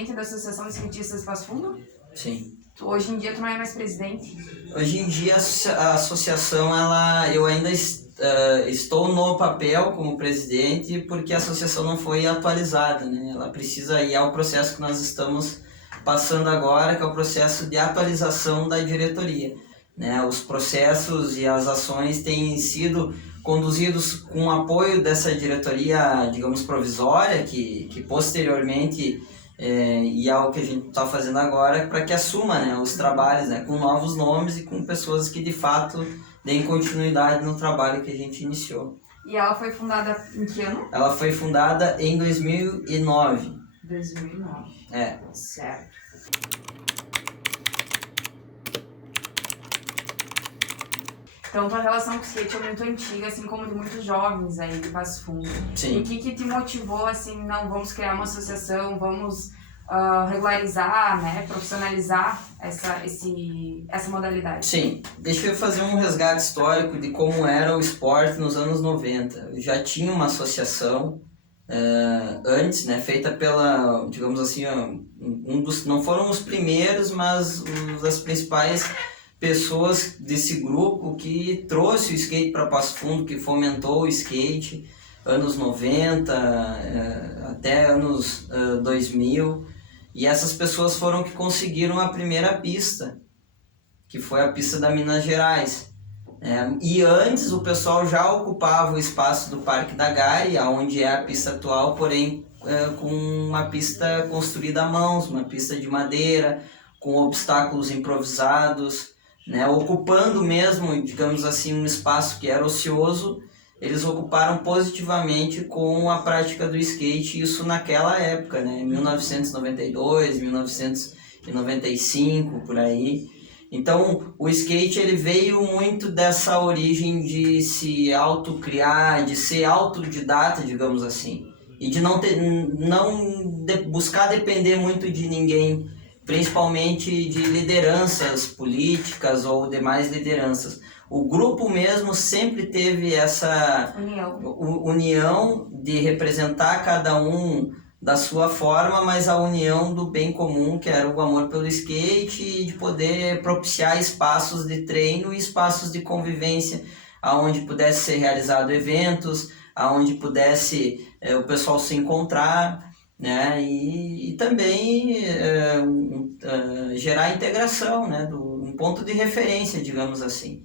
presidente da Associação de Skatistas de Passo Fundo? Sim. Hoje em dia tu não é mais presidente? Hoje em dia a associação, eu ainda estou no papel como presidente porque a associação não foi atualizada, né? Ela precisa ir ao processo que nós estamos passando agora, que é o processo de atualização da diretoria, né? Os processos e as ações têm sido conduzidos com o apoio dessa diretoria, digamos, provisória, que posteriormente e é o que a gente está fazendo agora para que assuma, né, os trabalhos, né, com novos nomes e com pessoas que de fato deem continuidade no trabalho que a gente iniciou. E ela foi fundada em que ano? Ela foi fundada em 2009. 2009. É. Certo. Então, tua relação com o skate é muito antiga, assim como de muitos jovens aí de Passo Fundo. Sim. E o que te motivou, assim, não, vamos criar uma associação, vamos regularizar, né, profissionalizar essa modalidade? Sim. Deixa eu fazer um resgate histórico de como era o esporte nos anos 90. Eu já tinha uma associação antes, né, feita pela, digamos assim, não foram os primeiros, mas uma das principais pessoas desse grupo que trouxe o skate para Passo Fundo, que fomentou o skate anos 90 até anos 2000, e essas pessoas foram que conseguiram a primeira pista, que foi a pista da Minas Gerais. E antes o pessoal já ocupava o espaço do Parque da Gari, onde é a pista atual, porém com uma pista construída à mãos, uma pista de madeira, com obstáculos improvisados, né, ocupando mesmo, digamos assim, um espaço que era ocioso. Eles ocuparam positivamente com a prática do skate, isso naquela época, né, 1992, 1995, por aí. Então, o skate ele veio muito dessa origem de se autocriar, de ser autodidata, digamos assim, e de não buscar depender muito de ninguém, principalmente de lideranças políticas ou demais lideranças. O grupo mesmo sempre teve essa união de representar cada um da sua forma, mas a união do bem comum, que era o amor pelo skate, e de poder propiciar espaços de treino e espaços de convivência, aonde pudesse ser realizado eventos, aonde pudesse o pessoal se encontrar, né, e também gerar integração, né, um ponto de referência, digamos assim.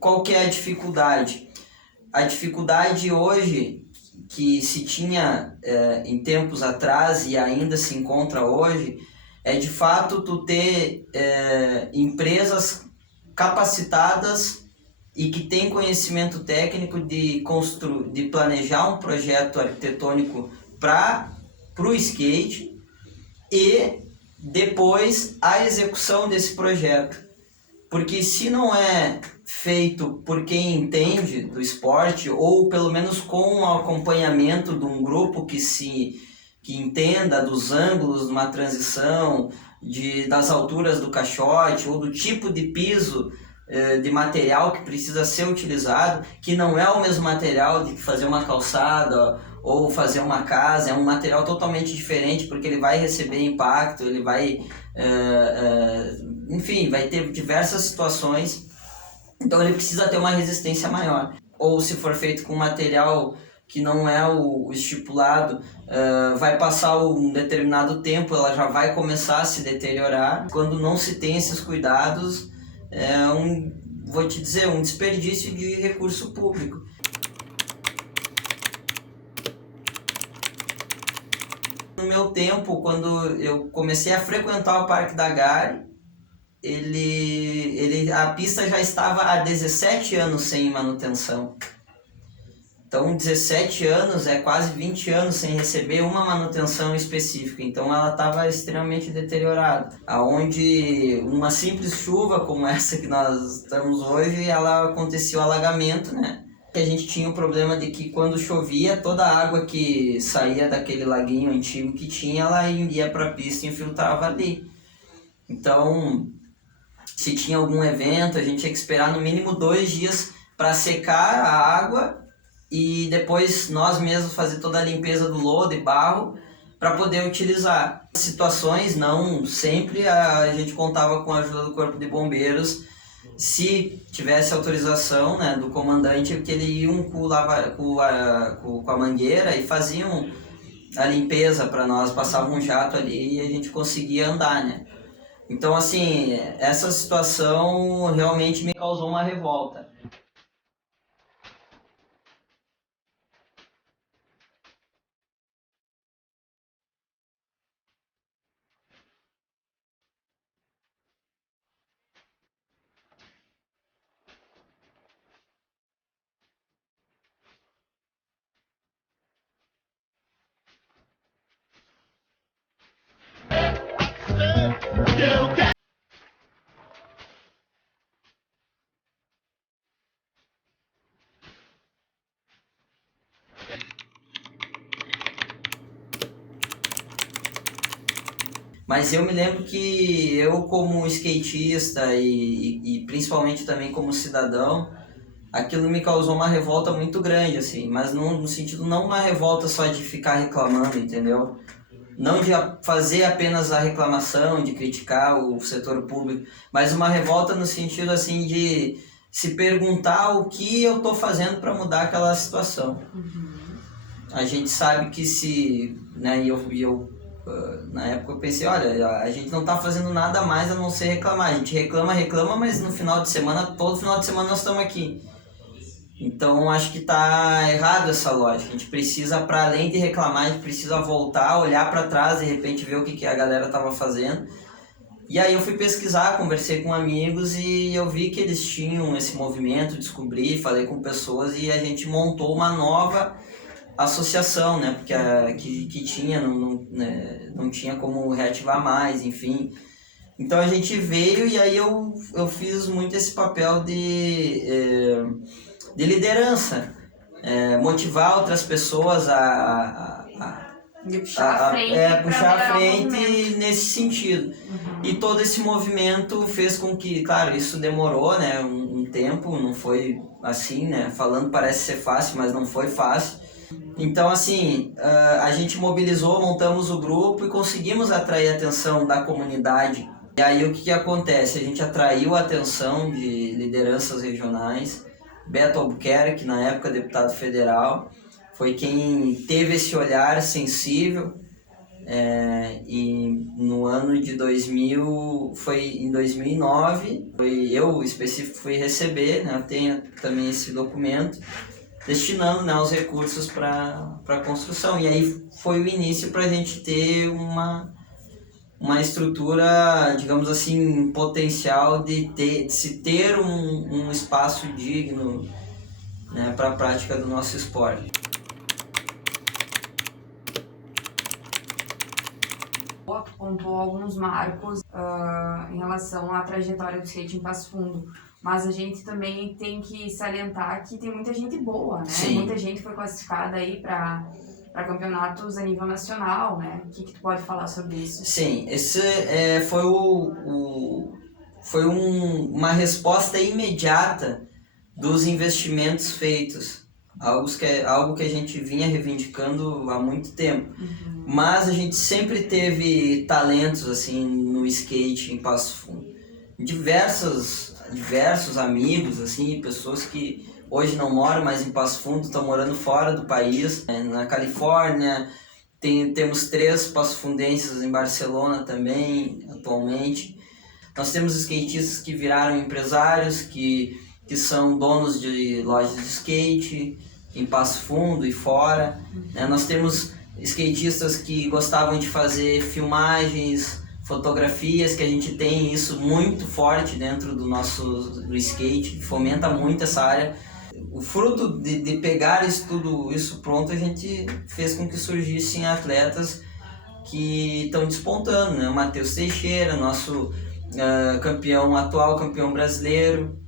Qual que é a dificuldade? A dificuldade hoje, que se tinha em tempos atrás e ainda se encontra hoje, é de fato tu ter empresas capacitadas e que tem conhecimento técnico de planejar um projeto arquitetônico para o skate e depois a execução desse projeto. Porque se não é feito por quem entende do esporte, ou pelo menos com o acompanhamento de um grupo que entenda dos ângulos de uma transição, das alturas do caixote, ou do tipo de piso de material que precisa ser utilizado, que não é o mesmo material de fazer uma calçada ou fazer uma casa, é um material totalmente diferente, porque ele vai receber impacto, ele vai, enfim, vai ter diversas situações, então ele precisa ter uma resistência maior. Ou se for feito com material que não é o estipulado, vai passar um determinado tempo, ela já vai começar a se deteriorar. Quando não se tem esses cuidados, vou te dizer, um desperdício de recurso público. No meu tempo, quando eu comecei a frequentar o Parque da Gari, a pista já estava há 17 anos sem manutenção. Então, 17 anos é quase 20 anos sem receber uma manutenção específica. Então, ela estava extremamente deteriorada. Onde uma simples chuva como essa que nós estamos hoje, ela acontecia o alagamento, né? A gente tinha o problema de que quando chovia, toda a água que saía daquele laguinho antigo que tinha, ela ia para a pista e infiltrava ali. Então, se tinha algum evento, a gente tinha que esperar no mínimo 2 dias para secar a água e depois nós mesmos fazer toda a limpeza do lodo e barro para poder utilizar. Situações, não sempre a gente contava com a ajuda do Corpo de Bombeiros, se tivesse autorização, né, do comandante, que eles iam com a mangueira e faziam a limpeza para nós, passavam um jato ali e a gente conseguia andar, né? Então, assim, essa situação realmente me causou uma revolta. Mas eu me lembro que eu, como skatista e principalmente também como cidadão, aquilo me causou uma revolta muito grande, assim, mas no sentido não uma revolta só de ficar reclamando, entendeu? Não de fazer apenas a reclamação, de criticar o setor público, mas uma revolta no sentido, assim, de se perguntar o que eu estou fazendo para mudar aquela situação. A gente sabe que se, né, na época eu pensei, olha, a gente não está fazendo nada mais a não ser reclamar. A gente reclama, mas no final de semana, todo final de semana nós estamos aqui. Então acho que está errado essa lógica. A gente precisa, para além de reclamar, a gente precisa voltar, olhar para trás, de repente ver o que a galera estava fazendo. E aí eu fui pesquisar, conversei com amigos e eu vi que eles tinham esse movimento, descobri, falei com pessoas e a gente montou uma nova associação, né? Porque que tinha, não tinha como reativar mais, enfim. Então a gente veio e aí eu fiz muito esse papel de liderança, motivar outras pessoas De puxar a frente, puxar a frente nesse sentido. E todo esse movimento fez com que, claro, isso demorou, né, um tempo, não foi assim, né, falando parece ser fácil, mas não foi fácil. Então, assim, a gente mobilizou, montamos o grupo e conseguimos atrair a atenção da comunidade. E aí o que acontece? A gente atraiu a atenção de lideranças regionais. Beto Albuquerque, na época deputado federal, foi quem teve esse olhar sensível, e no ano de 2000, foi em 2009, eu específico fui receber, né, eu tenho também esse documento, destinando, né, os recursos para a construção. E aí foi o início para a gente ter uma estrutura, digamos assim, potencial de se ter um espaço digno, né, para a prática do nosso esporte. Pontuou alguns marcos em relação à trajetória do skate em Passo Fundo, mas a gente também tem que salientar que tem muita gente boa, né? Sim. Muita gente foi classificada aí para campeonatos a nível nacional, né? O que tu pode falar sobre isso? Sim, esse foi uma resposta imediata dos investimentos feitos, algo que a gente vinha reivindicando há muito tempo. Mas a gente sempre teve talentos assim no skate em Passo Fundo. Diversos amigos, assim, pessoas que hoje não moram mais em Passo Fundo, estão morando fora do país, na Califórnia. Temos 3 passofundenses em Barcelona também, atualmente. Nós temos skatistas que viraram empresários, que são donos de lojas de skate em Passo Fundo e fora. Nós temos skatistas que gostavam de fazer filmagens, fotografias, que a gente tem isso muito forte dentro do skate, fomenta muito essa área. O fruto de pegar tudo isso pronto, a gente fez com que surgissem atletas que estão despontando, né? O Matheus Teixeira, nosso atual campeão brasileiro,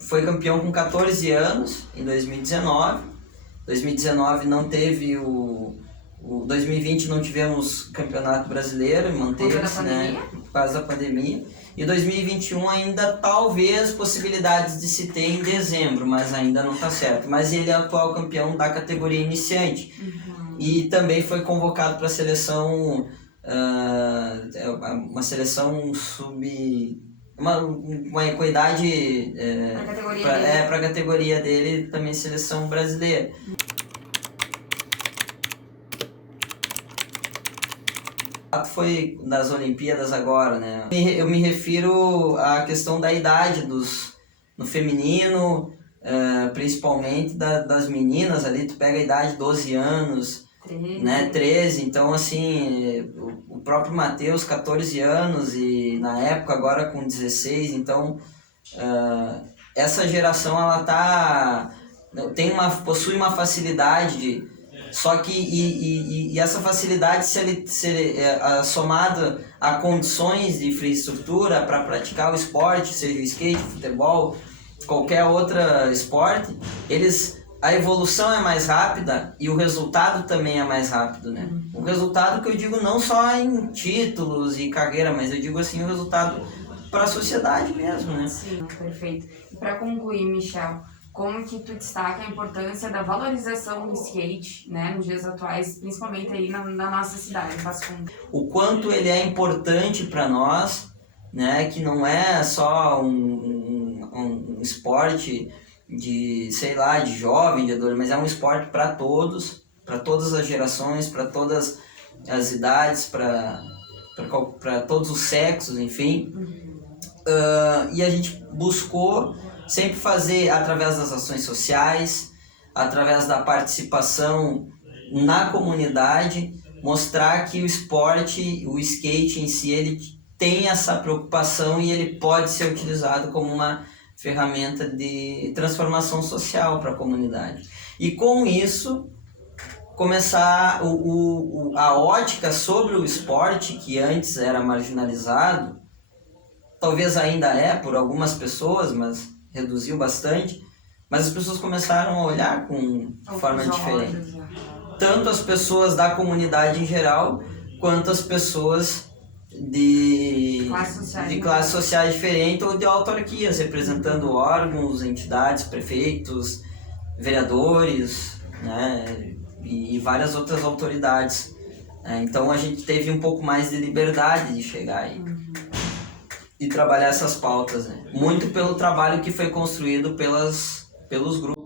foi campeão com 14 anos em 2019. 2019 não teve O 2020 não tivemos campeonato brasileiro, manteve-se, né, por causa da pandemia. E 2021 ainda talvez possibilidades de se ter em dezembro, mas ainda não está certo. Mas ele é atual campeão da categoria iniciante. E também foi convocado para a seleção, uma seleção com idade para a categoria dele, também seleção brasileira. Foi das Olimpíadas agora, né? Eu me refiro à questão da idade no feminino, principalmente das meninas ali. Tu pega a idade de 12 anos, 13. Né? 13, então assim, o próprio Matheus, 14 anos, e na época agora com 16, então essa geração ela possui uma facilidade só que e essa facilidade, se somada a condições de infraestrutura para praticar o esporte, seja o skate, futebol, qualquer outro esporte, a evolução é mais rápida e o resultado também é mais rápido, né? O resultado que eu digo não só em títulos e carreira, mas eu digo assim, o resultado para a sociedade mesmo, né? Sim, perfeito. E para concluir, Michel, como que tu destaca a importância da valorização do skate, né, nos dias atuais, principalmente aí na nossa cidade, em Passo Fundo? O quanto ele é importante para nós, né, que não é só um esporte de, sei lá, de jovem, de adolescente, mas é um esporte para todas as gerações, para todas as idades, para todos os sexos, enfim. E a gente buscou sempre fazer através das ações sociais, através da participação na comunidade, mostrar que o esporte, o skate em si, ele tem essa preocupação e ele pode ser utilizado como uma ferramenta de transformação social para a comunidade. E com isso, começar a ótica sobre o esporte, que antes era marginalizado, talvez ainda é por algumas pessoas, mas reduziu bastante, mas as pessoas começaram a olhar de forma diferente. Tanto as pessoas da comunidade em geral, quanto as pessoas de classes sociais diferentes ou de autarquias, representando órgãos, entidades, prefeitos, vereadores, né, e várias outras autoridades. Então a gente teve um pouco mais de liberdade de chegar aí. E trabalhar essas pautas, né? Muito pelo trabalho que foi construído pelos grupos.